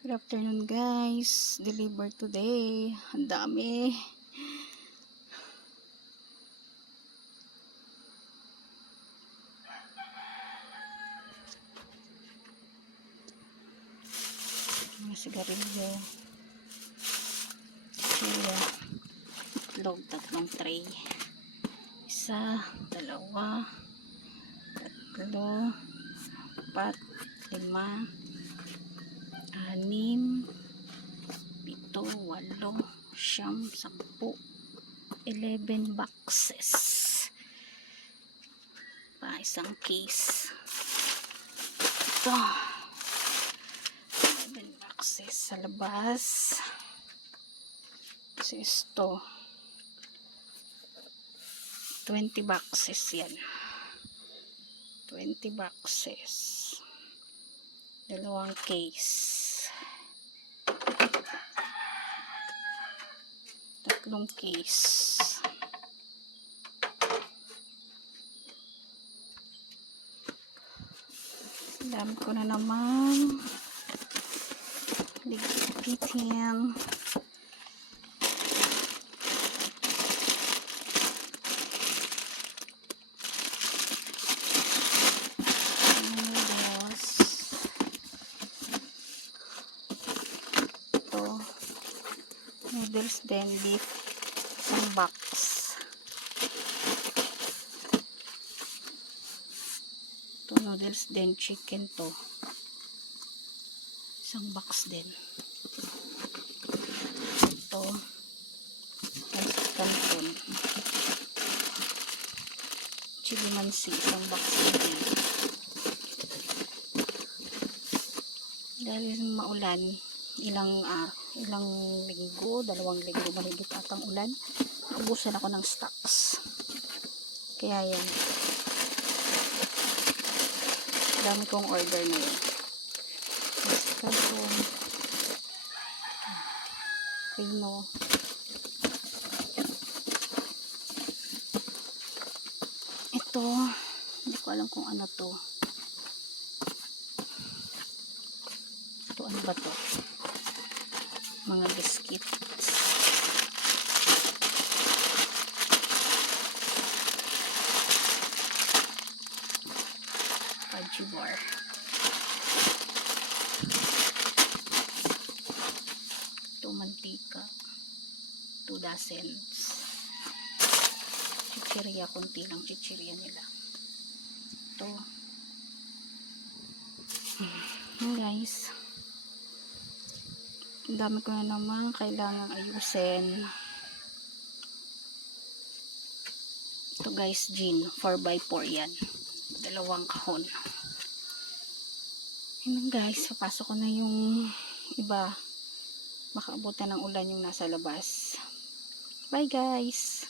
Good afternoon guys. Deliver today. Ang dami. Mga sigarilyo. Kaya itlog, 3 tray. 1, 2, 3, 4, 5, 6, 7, 8, 9, 10, 11 boxes. Isang case. Ito. 11 boxes sa labas. Kasi ito. 20 boxes yan. 20 boxes. 2 case. 3 case. Dami ko na naman lipitin. Noodles. Ito. Noodles din. Beef. Isang box. Ito noodles din. Chicken to. Isang box din. Ito. Canton. Chili mansi. Isang box din. Dahil maulan, ilang linggo, 2 linggo, mahigit atang ulan, ubusan ako ng stocks. Kaya yan. Dami kong order na yun. Canton. Rino. Ito, hindi ko alam kung ano to. Ito, ano ba to? Mga biscuits. Fudgy bar. Ito, mantika. 2 dozens. Chichirya, konti lang chichirya nila. Ito. Guys. Ang dami ko na naman kailangang ayusin. Ito guys, gin. 4x4 yan. 2 kahon. Yun guys, papasok ko na yung iba. Baka abutan ng ulan yung nasa labas. Bye guys!